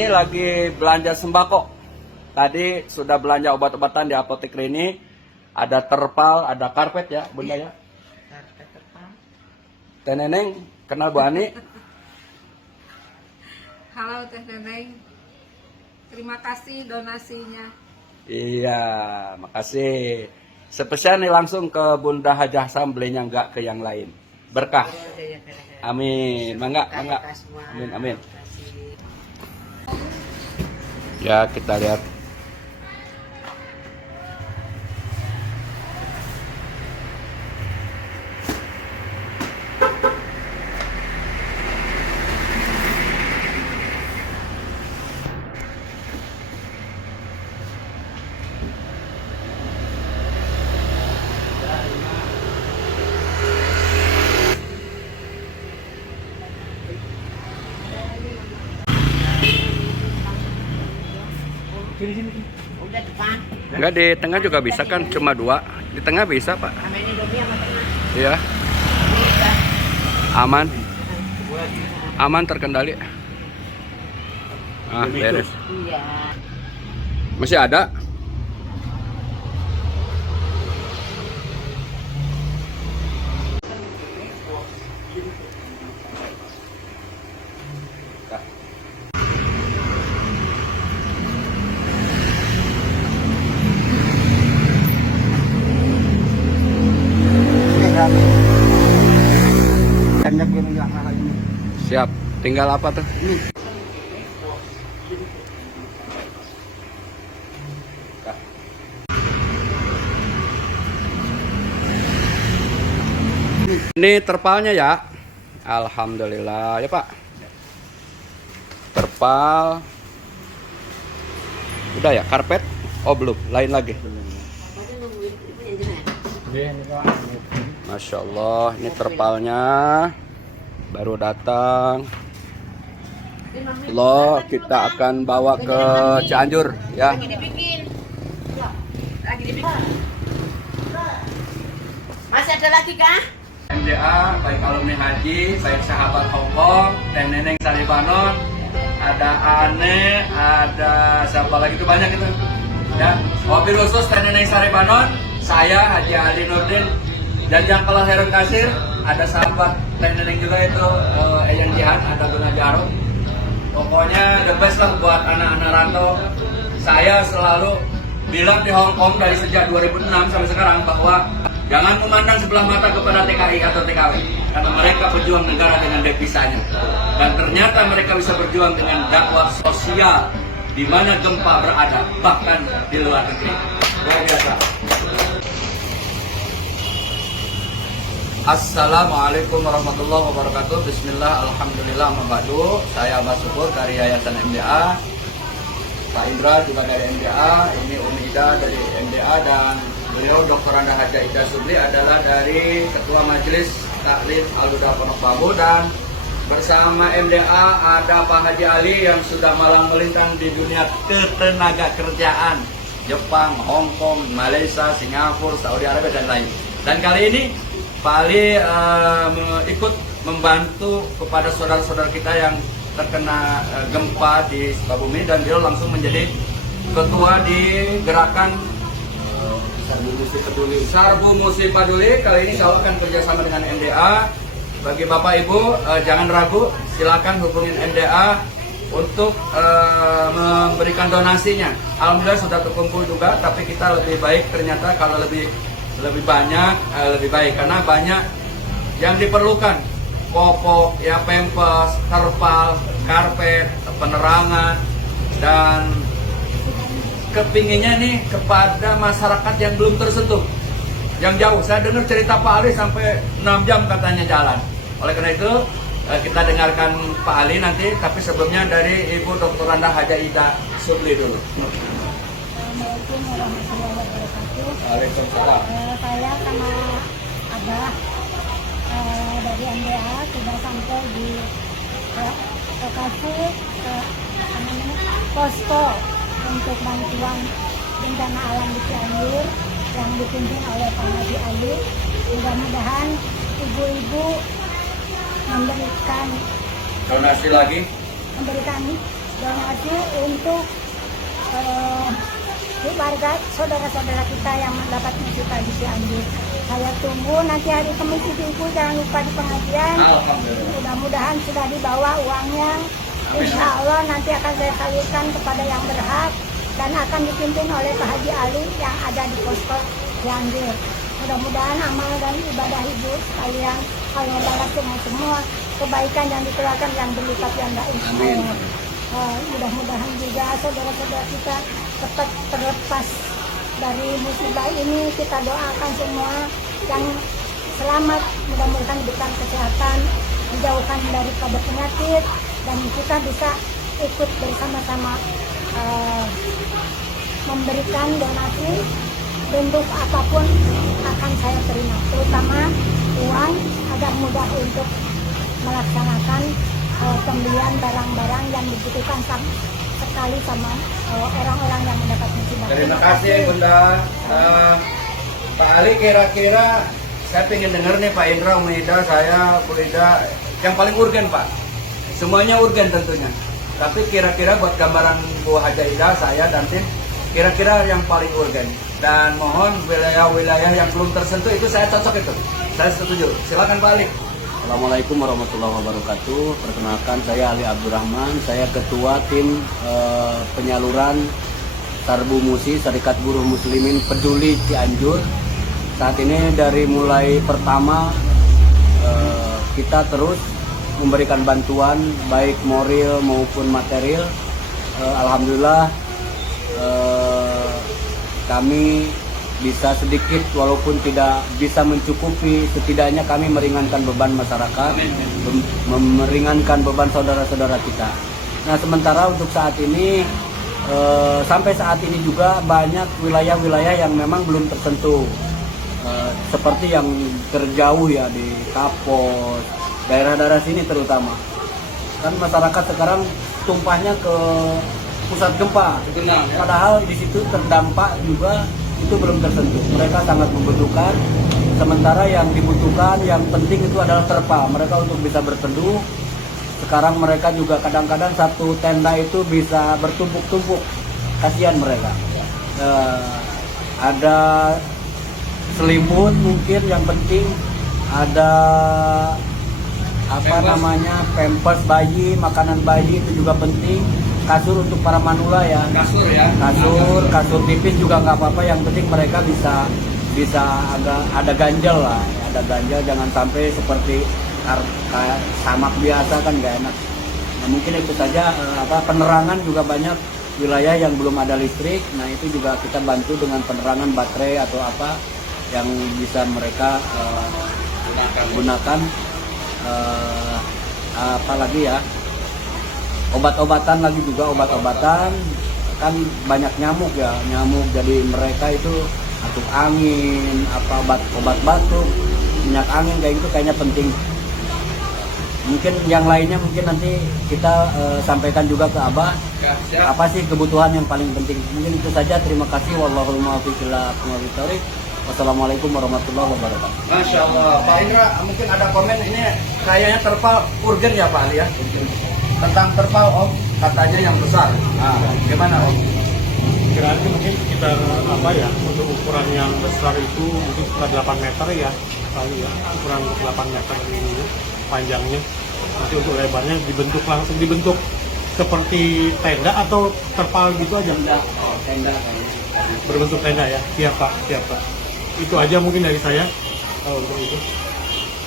ini lagi belanja sembako. Tadi sudah belanja obat-obatan di apotek Rini. Ada terpal, ada karpet ya, Bunda ya. Karpet terpal. Teh Neneng, kenal Bu Ani? Halo Teh Neneng. Terima kasih donasinya. Iya, makasih. Spesial nih langsung ke Bunda Hajah Sam, belinya enggak ke yang lain. Berkah. Amin. Mangga, mangga. Amin, amin. Ya, kita lihat. Udah depan. Enggak, di tengah juga bisa kan, cuma 2. Di tengah bisa, Pak. Sama ini Domi sama tengah. Iya. Aman. Aman, terkendali. Ah, beres. Iya. Masih ada? Siap. Tinggal apa tuh? Ini terpalnya ya. Alhamdulillah ya Pak. Terpal. Udah ya, karpet? Oh belum, lain lagi. Masya Allah, ini terpalnya baru datang. Loh, kita akan bawa ke Cianjur ya. Lagi dibikin. Lagi dibikin. Masih ada lagi kah? MDA, baik alumni haji, baik sahabat Hongkong, dan Neneng Saribanon, ada Ane, ada siapa lagi itu banyak itu. Ya, mobil khusus dan Neneng Saribanon, saya Haji Ali Nurdin, Jajang Kelahiran Kasir, ada sahabat dan Neneng juga itu, Eyan Jihan, ada Guna Jarot. Pokoknya the best lah buat anak-anak rantau. Saya selalu bilang di Hongkong dari sejak 2006 sampai sekarang bahwa jangan memandang sebelah mata kepada TKI atau TKW, karena mereka berjuang negara dengan devisanya. Dan ternyata mereka bisa berjuang dengan dakwah sosial di mana gempa berada, bahkan di luar negeri. Luar biasa. Assalamualaikum warahmatullahi wabarakatuh. Bismillah, alhamdulillah, mabadu. Saya Abah Syukur dari Yayasan MDA. Pak Indra juga dari MDA. Ini Umi Ida dari MDA dan beliau Dr. Anda Haja Ida Subli adalah dari Ketua Majelis Taklim Al-Huda Pondok Bambu, dan bersama MDA ada Pak Haji Ali yang sudah malang melintang di dunia ketenaga kerjaan, Jepang, Hong Kong, Malaysia, Singapura, Saudi Arabia dan lain. Dan kali ini Pak Ali ikut membantu kepada saudara-saudara kita yang terkena gempa di Sukabumi, dan dia langsung menjadi ketua di gerakan Sarbu Musi Paduli. Kali ini saya akan kerjasama dengan MDA. Bagi Bapak Ibu, jangan ragu, silakan hubungin MDA untuk memberikan donasinya. Alhamdulillah sudah terkumpul juga, tapi kita lebih baik ternyata kalau lebih banyak lebih baik, karena banyak yang diperlukan, popok, ya, pampers, terpal, karpet, penerangan, dan kepinginnya nih kepada masyarakat yang belum tersentuh, yang jauh. Saya dengar cerita Pak Ali sampai 6 jam katanya jalan. Oleh karena itu kita dengarkan Pak Ali nanti, tapi sebelumnya dari Ibu Dr. Anda Haja Ida Subli dulu. Assalamualaikum warahmatullahi wabarakatuh. Waalaikumsalam. Saya sama Abah dari MDA sudah sampai di lokasi posko untuk bantuan bencana alam di Cianjur yang dipimpin oleh Pak Haji Ali. Mudah-mudahan ibu-ibu memberikan Donasi lagi. donasi untuk warga saudara-saudara kita yang mendapat musibah di Cianjur. Saya tunggu nanti hari Kamis Ibu, jangan lupa di pengajian. Alhamdulillah. Mudah-mudahan sudah dibawa uangnya. Insya Allah nanti akan saya salurkan kepada yang berhak dan akan dipimpin oleh Pak Haji Ali yang ada di posko Cianjur. Mudah-mudahan amal dan ibadah Ibu sekalian Allah balas semua kebaikan yang dikeluarkan yang berlipat ganda insya Allah. Mudah-mudahan juga saudara-saudara kita cepat terlepas dari musibah ini. Kita doakan semua yang selamat, mudah-mudahan diberikan kesehatan, dijauhkan daripada penyakit, dan kita bisa ikut bersama-sama memberikan donasi bentuk apapun akan saya terima, terutama uang agar mudah untuk melaksanakan pembelian barang-barang yang dibutuhkan sekali sama orang-orang yang mendapat musibah. Terima kasih Bunda. Pak Ali, kira-kira saya pengen dengar nih Pak Indra, Umi Ida, saya, Bu Ida, yang paling urgen Pak. Semuanya urgen tentunya. Tapi kira-kira buat gambaran Bu Haja Ida, saya dan tim, kira-kira yang paling urgen. Dan mohon wilayah-wilayah yang belum tersentuh itu saya cocok itu. Saya setuju. Silakan Pak Ali. Assalamualaikum warahmatullahi wabarakatuh. Perkenalkan, saya Ali Abdurrahman. Saya ketua tim penyaluran Sarbu Musi, Serikat Buruh Muslimin Peduli Cianjur. Saat ini dari mulai pertama kita terus memberikan bantuan baik moral maupun material. Alhamdulillah kami bisa sedikit walaupun tidak bisa mencukupi, setidaknya kami meringankan beban masyarakat, meringankan beban saudara-saudara kita. Nah, sementara untuk saat ini sampai saat ini juga banyak wilayah-wilayah yang memang belum tersentuh, seperti yang terjauh ya di Kapos, daerah-daerah sini terutama. Kan masyarakat sekarang tumpahnya ke pusat gempa, padahal di situ terdampak juga itu belum tersentuh. Mereka sangat membutuhkan, sementara yang dibutuhkan, yang penting itu adalah terpal mereka untuk bisa berteduh. Sekarang mereka juga kadang-kadang satu tenda itu bisa bertumpuk-tumpuk, kasihan mereka. Ada selimut mungkin yang penting, ada pampers bayi, makanan bayi itu juga penting. Kasur untuk para manula ya. Kasur ya. Kasur tipis juga nggak apa-apa. Yang penting mereka bisa agak ada ganjel lah, ada ganjel, jangan sampai seperti samak biasa kan nggak enak. Nah, mungkin itu saja. Penerangan juga banyak wilayah yang belum ada listrik. Nah itu juga kita bantu dengan penerangan baterai atau apa yang bisa mereka gunakan. Apalagi ya. Obat-obatan lagi juga, obat-obatan kan banyak nyamuk ya, jadi mereka itu batuk angin, obat batuk, minyak angin kayak gitu kayaknya penting. Mungkin yang lainnya mungkin nanti kita sampaikan juga ke Abah. Apa sih kebutuhan yang paling penting? Mungkin itu saja. Terima kasih. Wallahul muwaffiq ila aqwamit thoriq. Wassalamualaikum warahmatullahi wabarakatuh. Masya Allah. Pak Indra, mungkin ada komen ini kayaknya terpal urgen ya Pak Ali ya? Tentang terpal Om, katanya yang besar. Nah, gimana Om? Kira-kira mungkin sekitar untuk ukuran yang besar itu mungkin sekitar 8 meter ya kali ya, ukuran 8 meter ini panjangnya. Nanti untuk lebarnya langsung dibentuk seperti tenda atau terpal gitu aja? Tenda. Berbentuk tenda ya? Siap Pak. Itu aja mungkin dari saya untuk itu.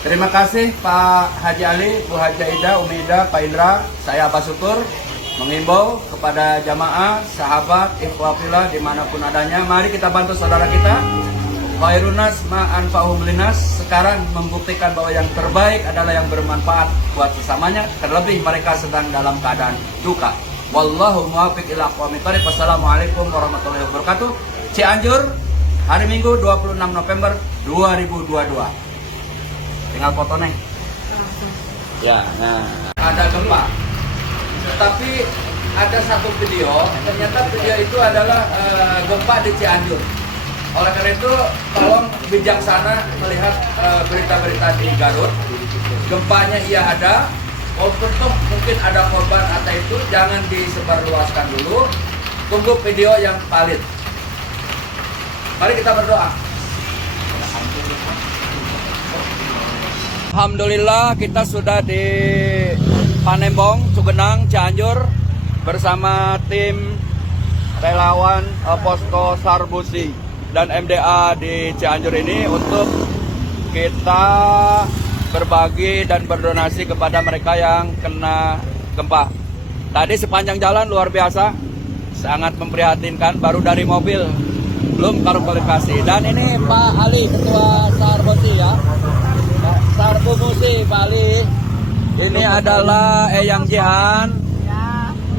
Terima kasih Pak Haji Ali, Bu Haja Ida, Umi Ida, Pak Indra. Saya Abah Syukur mengimbau kepada jamaah, sahabat, ikhwafillah dimanapun adanya. Mari kita bantu saudara kita. Khairunas ma'anfa'uhum linas. Sekarang membuktikan bahwa yang terbaik adalah yang bermanfaat buat sesamanya. Terlebih mereka sedang dalam keadaan duka. Wallahu muwaffiq ila aqwamit thoriq. Wassalamualaikum warahmatullahi wabarakatuh. Cianjur, hari Minggu 26 November 2022. Tinggal foto nih. Ya, nah. Ada gempa. Tapi ada satu video, ternyata video itu adalah gempa di Cianjur. Oleh karena itu, tolong bijaksana melihat berita-berita di Garut. Gempanya iya ada, untuk mungkin ada korban atau itu jangan disebarluaskan dulu. Tunggu video yang valid. Mari kita berdoa. Alhamdulillah kita sudah di Panembong, Cugenang, Cianjur bersama tim relawan Posko Sarbusi dan MDA di Cianjur ini untuk kita berbagi dan berdonasi kepada mereka yang kena gempa. Tadi sepanjang jalan luar biasa, sangat memprihatinkan, baru dari mobil, belum kualifikasi. Dan ini Pak Ali, Ketua Sarbusi ya, Sarbumusi Pak Ali. Ini adalah Eyang Jihan,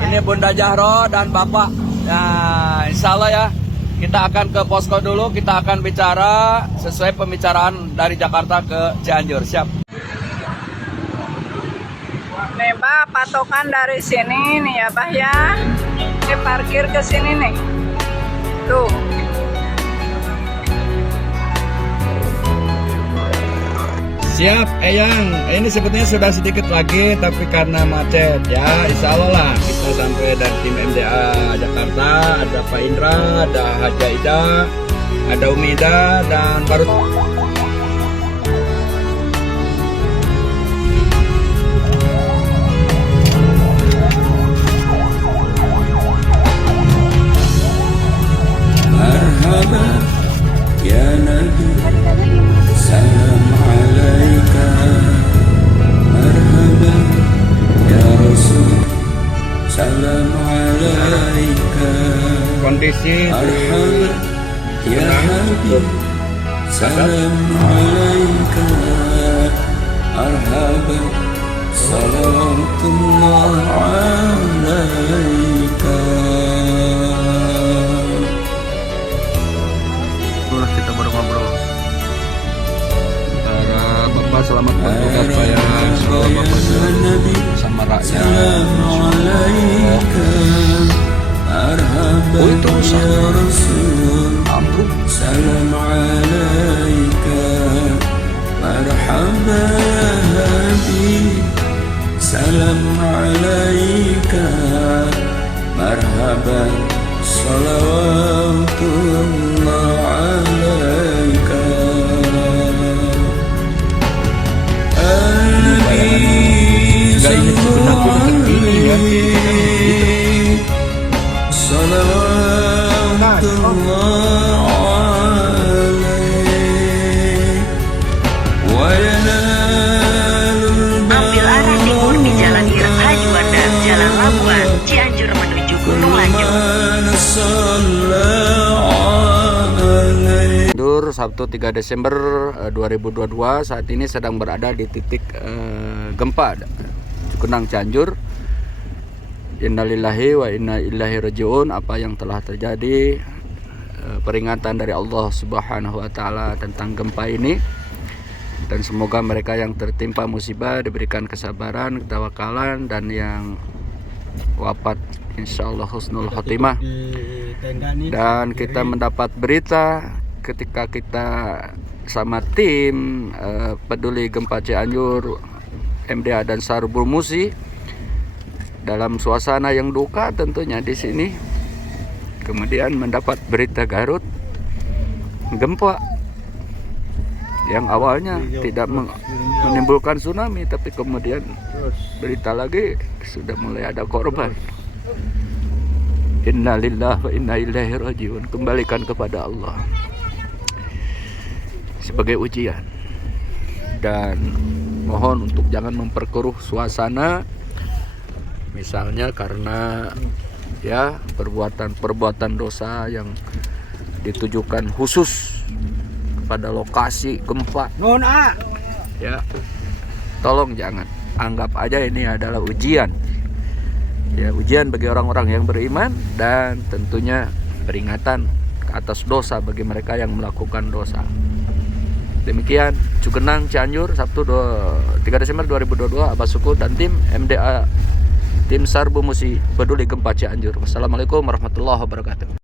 ini Bunda Jahro dan Bapak. Nah, insya Allah ya, kita akan ke posko dulu, kita akan bicara sesuai pembicaraan dari Jakarta ke Cianjur. Siap. Nih Pak, patokan dari sini nih ya Pak ya. Ini parkir ke sini nih. Tuh. Siap, Eyang. Ini sebetulnya sudah sedikit lagi, tapi karena macet ya, insya Allah lah kita sampai dari tim MDA Jakarta. Ada Pak Indra, ada Haja Ida, ada Umida, dan baru Marhaba ya Nabi, salam alaika. Marhaba ya Rasul, salam alaika. kondisi Marhaba ya Habib, salam alaika. Marhaba salatullah alaika. kita baru ngobrol. Para bapak selamat bertugas Pak ya, semoga bapak selalu bersama rakyat. Oh itu rusak. Ambruk. Salam alaika. Marhaba ya Habib. Salam alaika. Marhaba salawatullah alaika. Al-Nabi sallallahu salawatullah alaih wa yanalul Ambil arah timur di Jalan Ireng Hajuanda, Jalan Labuan, Cianjur menuju Gunung Lanjut. Cianjur, Sabtu 3 Desember 2022. Saat ini sedang berada di titik gempa Cugenang, Cianjur. Innalillahi wa inna ilaihi rajiun. Apa yang telah terjadi, peringatan dari Allah Subhanahu wa taala tentang gempa ini, dan semoga mereka yang tertimpa musibah diberikan kesabaran, ketawakalan, dan yang wafat insyaallah husnul khotimah. Dan kita mendapat berita ketika kita sama tim peduli gempa Cianjur, MDA dan Sarbumusi dalam suasana yang duka tentunya di sini. Kemudian mendapat berita Garut gempa yang awalnya tidak menimbulkan tsunami, tapi kemudian berita lagi sudah mulai ada korban. Innalillahi wa inna ilaihi rajiun. Kembalikan kepada Allah sebagai ujian, dan mohon untuk jangan memperkeruh suasana, misalnya karena ya perbuatan dosa yang ditujukan khusus pada lokasi gempa. Ya, tolong jangan anggap aja ini adalah ujian. Ya, ujian bagi orang-orang yang beriman, dan tentunya peringatan atas dosa bagi mereka yang melakukan dosa. Demikian Cugenang, Cianjur, Sabtu 3 Desember 2022. Abbas Suku dan tim MDA, tim Sarbumusi peduli gempa Cianjur. Wassalamualaikum warahmatullahi wabarakatuh.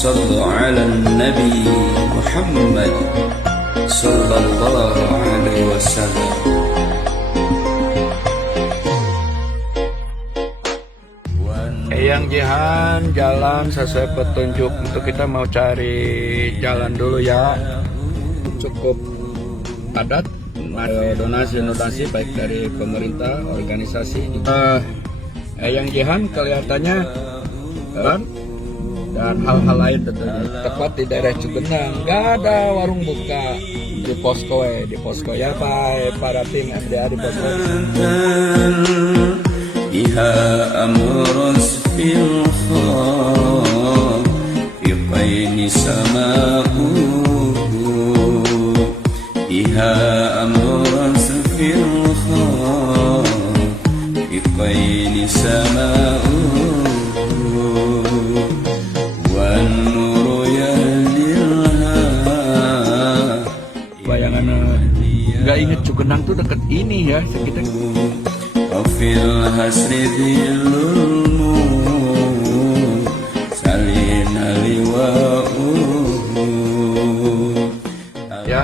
صلوا على النبي محمد صلى الله عليه وسلم. Eyang Jihan jalan sesuai petunjuk. Untuk kita mau cari jalan dulu ya. Cukup padat. Ada donasi baik dari pemerintah, organisasi. Eyang Jihan kelihatannya kan, dan hal-hal lain tentunya. Tepat di daerah Cugenang, nggak ada warung buka di posko ya para tim MDA di posko. بها أمر في الخاء في طين سماء بها أمر في الخاء في طين سماء والنور يهديها. Bayangan nggak inget Cugenang tuh deket ini ya sekitar. وفي الحسر ذل الموت سلينا لواؤه. Ya,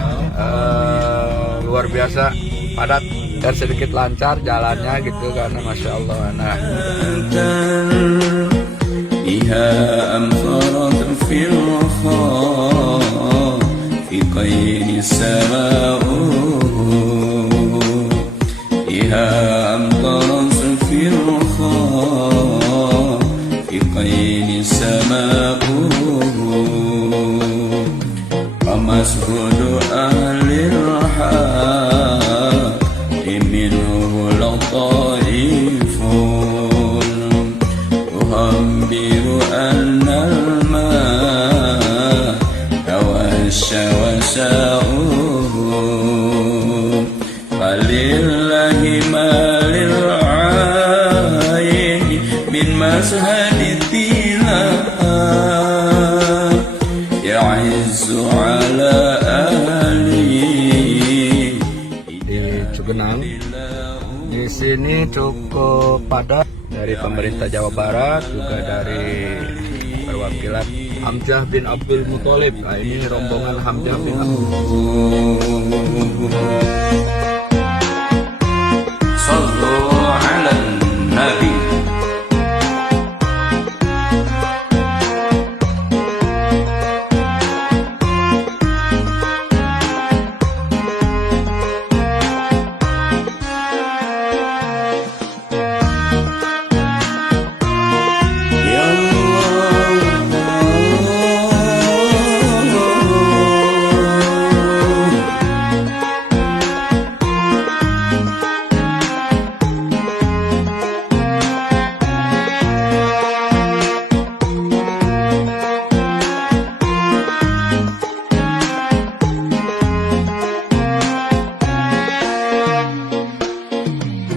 luar biasa padat dan sedikit lancar jalannya gitu karena masya Allah. Nah, بها أمطرت في الرخاء في قين السماء بها أمطرت في الرخاء في قين السماء ومسهود أهل الرحاء منه لطائف تهبر أن الماء توشى وساؤه فلله ما للعين من مشهد التلاء يعز على أهله. di Cugenang di sini cukup padat dari pemerintah Jawa Barat, juga dari perwakilan Hamzah bin Abdul Muthalib. Nah, ini rombongan Hamzah bin Abdul. صلوا على النبي. يا الله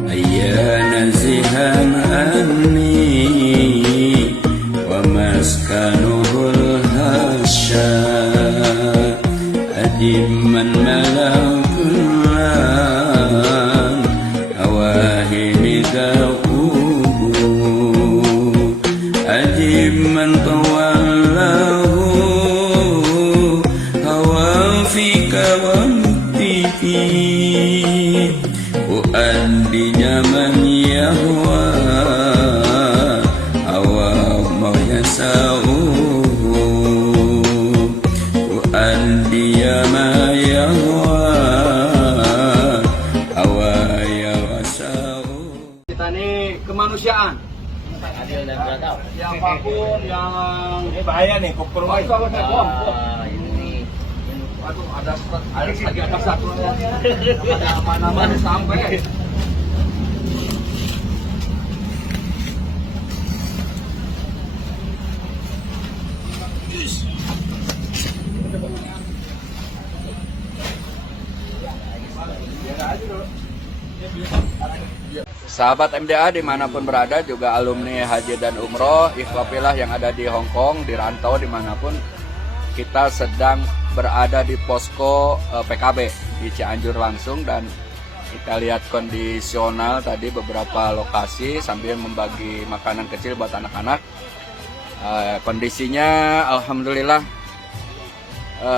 يا نزها عني ومسكنه الهشا أدم من ملا كلان أواهن داؤه أدم من طوله هوى فيك وامتثي وأدي من يهوى هوى ما يساؤه وأدي ما يهوى هوى يساؤه. Kita ini kemanusiaan. Siapapun yang Ini bahaya nih, kok Waduh, ada lagi ada satu ada aman-aman sampai. Sahabat MDA dimanapun berada, juga alumni haji dan umroh, ikhwafillah yang ada di Hong Kong, di rantau dimanapun, kita sedang berada di posko PKB di Cianjur langsung, dan kita lihat kondisional tadi beberapa lokasi sambil membagi makanan kecil buat anak-anak. Kondisinya alhamdulillah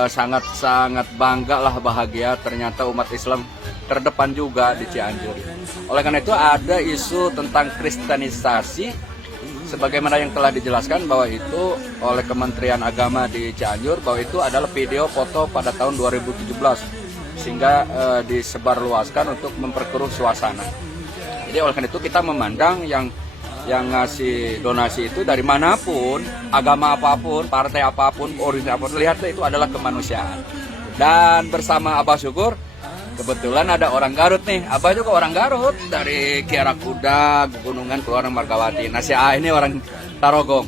sangat-sangat bangga lah, bahagia, ternyata umat Islam terdepan juga di Cianjur. Oleh karena itu ada isu tentang kristenisasi sebagaimana yang telah dijelaskan bahwa itu oleh Kementerian Agama di Cianjur, bahwa itu adalah video foto pada tahun 2017 sehingga disebarluaskan untuk memperkeruh suasana. Jadi oleh karena itu kita memandang yang ngasih donasi itu dari manapun, agama apapun, partai apapun, ormas apapun, lihat itu adalah kemanusiaan. Dan bersama Abah Syukur, kebetulan ada orang Garut nih. Abah juga orang Garut, dari Kiara Kuda, Gunungan, Keluaran Margawati. Nah si A ini orang Tarogong.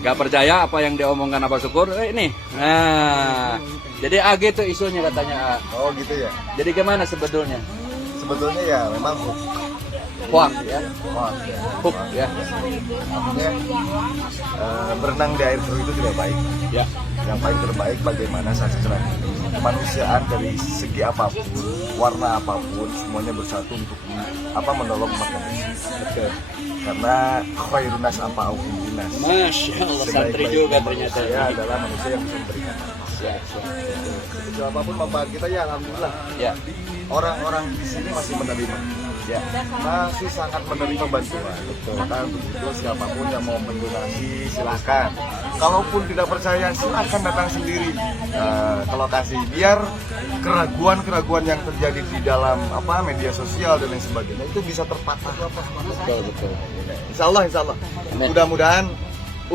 Gak percaya apa yang diomongkan Abah Syukur, ini. Nah, jadi A gitu isunya katanya A. Oh gitu ya. Jadi gimana sebetulnya? Sebetulnya ya memang Hoax ya. Hoax ya. artinya berenang di air keruh itu tidak baik. Ya. Yang paling terbaik bagaimana secara kemanusiaan dari segi apapun, warna apapun, semuanya bersatu untuk menolong umat manusia. Betul. Karena khairun nas apa dinas. Masya Allah, santri juga ternyata. Saya adalah manusia yang bisa memberikan. Siap. Sejauh apapun manfaat kita ya alhamdulillah. Ya. Orang-orang di sini masih menerima. Ya, masih sangat menerima bantuan. Maka untuk itu siapapun yang mau mendonasi silahkan. Kalaupun tidak percaya silahkan datang sendiri ke lokasi, biar keraguan-keraguan yang terjadi di dalam media sosial dan lain sebagainya itu bisa terpatah. Betul. Insya Allah. Mudah-mudahan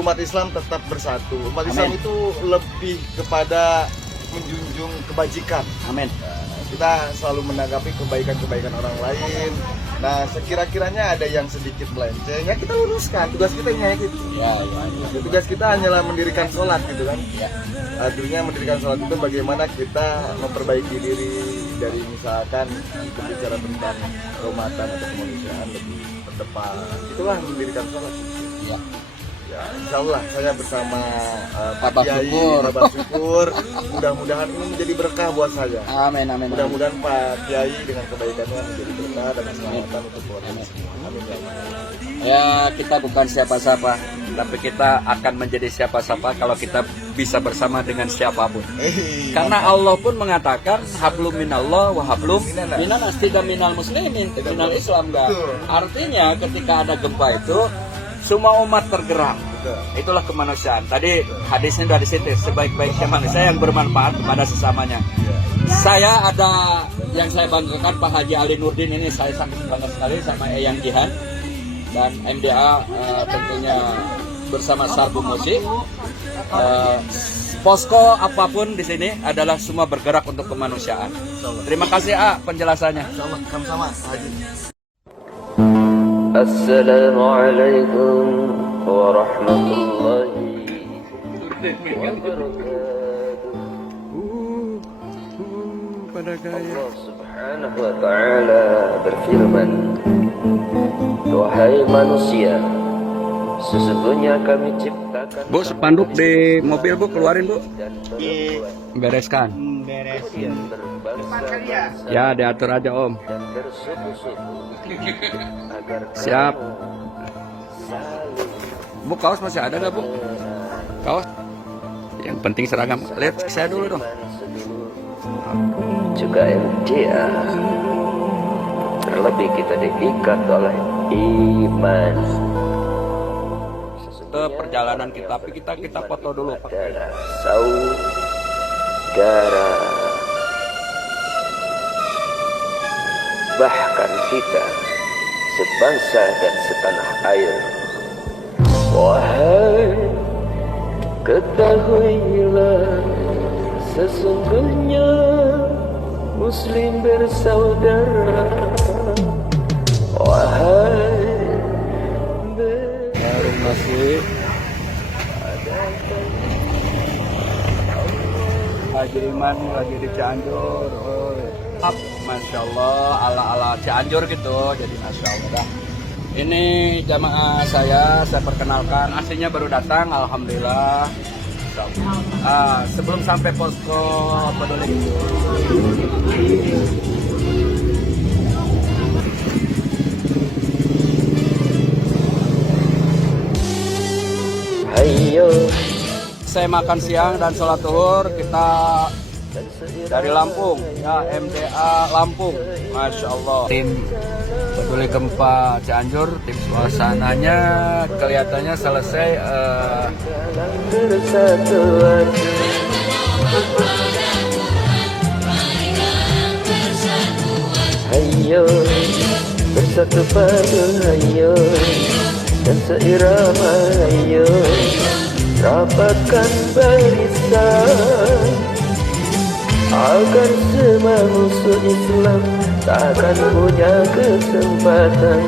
umat Islam tetap bersatu. Umat Islam itu lebih kepada menjunjung kebajikan. Amin. Kita selalu menanggapi kebaikan-kebaikan orang lain. Nah, sekira-kiranya ada yang sedikit melenceng, ya kita luruskan. Tugas kita hanya gitu. Ya. Tugas kita hanyalah mendirikan sholat gitu kan. Ya. Artinya mendirikan sholat itu bagaimana kita memperbaiki diri dari misalkan berbicara tentang keumatan atau kemanusiaan lebih terdepan. Itulah mendirikan sholat. Ya, insya Allah saya bersama Pak Abah Kiai, Syukur. Abah Syukur. Mudah-mudahan ini menjadi berkah buat saya. Amin. Mudah-mudahan Pak Kiai dengan kebaikannya menjadi berkah dan keselamatan untuk keluarga. Amin ya Allah. Ya, kita bukan siapa-siapa, tapi kita akan menjadi siapa-siapa kalau kita bisa bersama dengan siapapun. Karena Allah pun mengatakan hablum minallah wa hablum minan tidak minal muslimin, minal Islam enggak. Artinya ketika ada gempa itu semua umat tergerak. Itulah kemanusiaan. Tadi hadisnya sudah disitu, sebaik-baiknya manusia yang bermanfaat kepada sesamanya. Saya ada yang saya banggakan, Pak Haji Ali Nurdin ini saya sangat bangga sekali sama Eyang Jihan dan MDA tentunya bersama Sarbu Musik. Posko apapun di sini adalah semua bergerak untuk kemanusiaan. Terima kasih penjelasannya. Insyaallah sama-sama Haji. Assalamualaikum warahmatullahi wabarakatuh. Allah subhanahu wa ta'ala berfirman, wahai manusia, sesungguhnya kami ciptakan. Bu, spanduk di mobil Bu, keluarin Bu. Bereskan. Ya, diatur aja Om. Dan bersuku-suku agar Siap. Bu, kaos masih ada nggak Bu? Kaos? Yang penting seragam. Lihat saya dulu dong. juga MDA. Terlebih kita diikat oleh iman. Ke perjalanan kita, tapi kita foto dulu Pak. Adalah saudara. Bahkan kita sebangsa dan setanah air. Wahai, ketahuilah sesungguhnya Muslim bersaudara. Wahai, Masih Haji Iman lagi di Cianjur. Masya Allah, ala-ala Cianjur gitu. Jadi Masya Allah. Ini jamaah saya perkenalkan. Aslinya baru datang, alhamdulillah. Sebelum sampai posko peduli. Hayya selesai makan siang dan sholat zuhur, kita dari Lampung, ya MDA Lampung, Masya Allah. Tim peduli gempa Cianjur, tim suasananya kelihatannya selesai. Hayo bersatu padu, hayo dan seirama, hayo rapatkan barisan agar semua musuh Islam takkan punya kesempatan.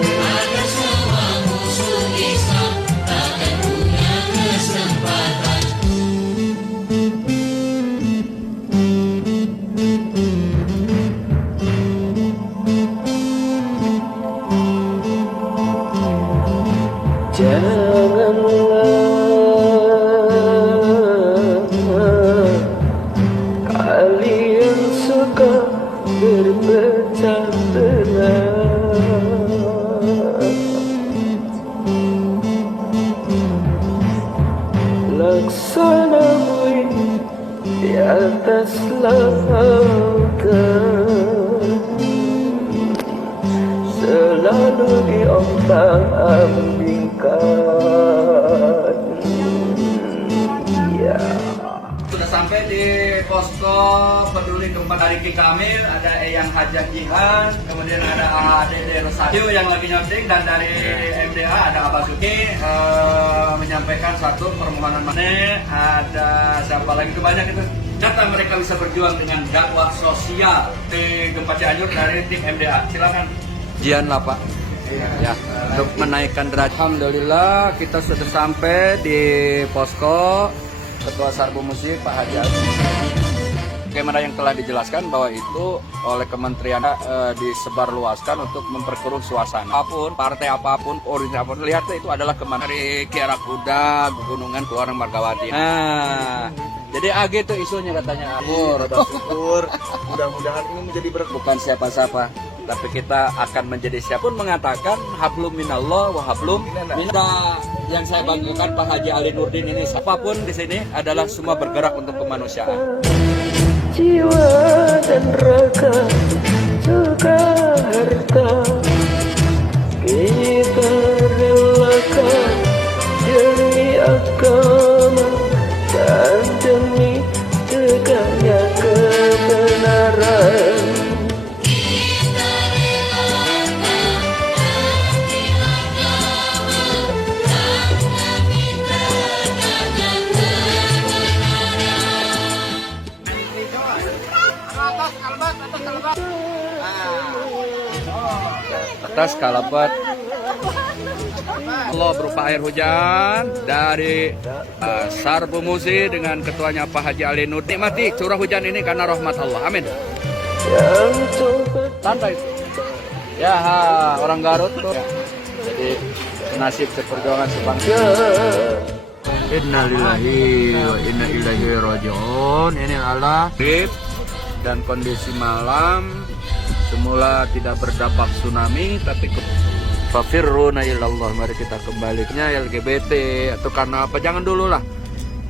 Janganlah kalian suka berpecah belah. Laksana buih di atas lautan, selalu diombang-ambingkan. Ya. Sudah sampai di posko peduli gempa dari Ki Kamil, ada Eyang Hajat Jihan, kemudian ada ADD Rosario yang lagi nyapting, dan dari MDA ada Abasuki menyampaikan satu permohonan mana, ada siapa lagi, itu banyak itu. Ternyata mereka bisa berjuang dengan dakwah sosial di gempa Cianjur dari tim MDA. Silakan. Jian lah Pak, ya, untuk menaikkan derajat. Alhamdulillah kita sudah sampai di posko. Ketua Sarbu Musik Pak Haji Ali. Bagaimana yang telah dijelaskan bahwa itu oleh kementerian disebarluaskan untuk memperkeruh suasana. Apapun, partai apapun, organisasi apapun, lihat itu adalah kemana dari Kiara Kuda, Gunungan, Keluaran Margawati. Nah, jadi AG itu isunya katanya. Syukur, mudah-mudahan ini menjadi berkah. Bukan siapa-siapa, tapi kita akan menjadi siapa pun mengatakan hablum minallah wa hablum minna. Yang saya banggakan Pak Haji Ali Nurdin ini, siapapun di sini adalah semua bergerak untuk kemanusiaan. Jiwa dan raga juga harta kita relakan demi agama dan demi tegaknya kebenaran. Atas kalabat Allah berupa air hujan dari Sarbu Musi dengan ketuanya Pak Haji Ali Nur. Nikmati curah hujan ini karena rahmat Allah. Amin. Santai. Ya, orang Garut tuh. Jadi nasib seperjuangan sebangsa. Innalillahi wa inna ilaihi rajiun. Ini adalah dan kondisi malam. Semula tidak berdampak tsunami, tapi fafirruna ilallah, mari kita kembalinya LGBT atau karena apa, jangan dulu lah,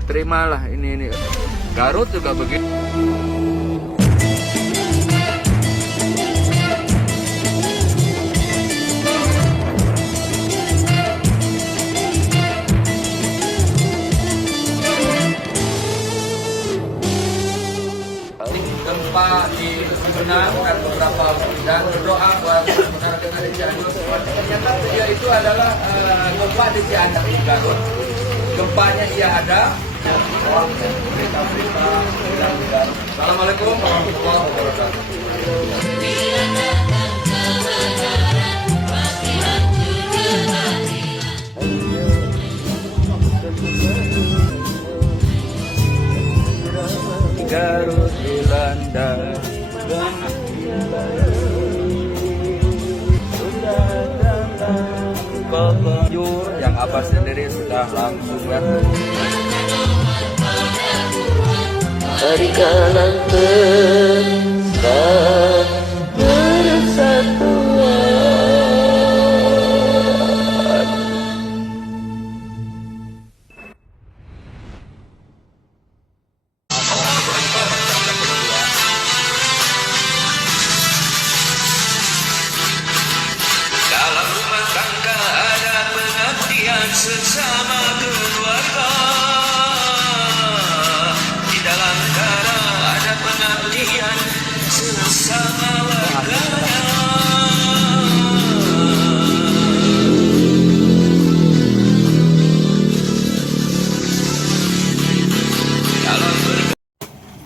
terimalah ini Garut juga begitu. Gempa di Benang dan beberapa dan berdoa buat saudara-saudara di Cianjur. Ternyata dia itu adalah gempa di Cianjur di Garut. Gempanya dia ada. Assalamualaikum warahmatullahi wabarakatuh. Garut dilanda penjur yang Abah sendiri sudah langsung Mari kalian tetap bersatuan.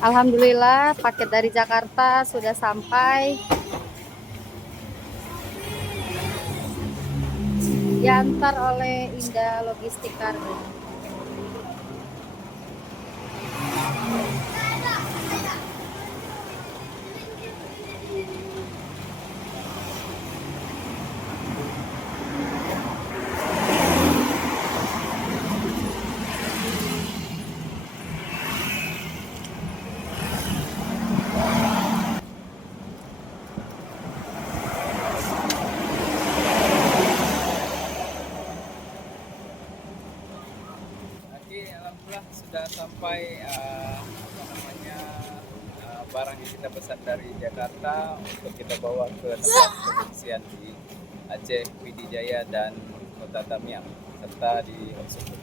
Alhamdulillah paket dari Jakarta sudah sampai. Diantar oleh Indah Logistik Cargo. Alhamdulillah sudah sampai barang yang kita pesan dari Jakarta untuk kita bawa ke tempat pengungsian di Aceh, Pidijaya dan Kota Tamiang serta di Osobo.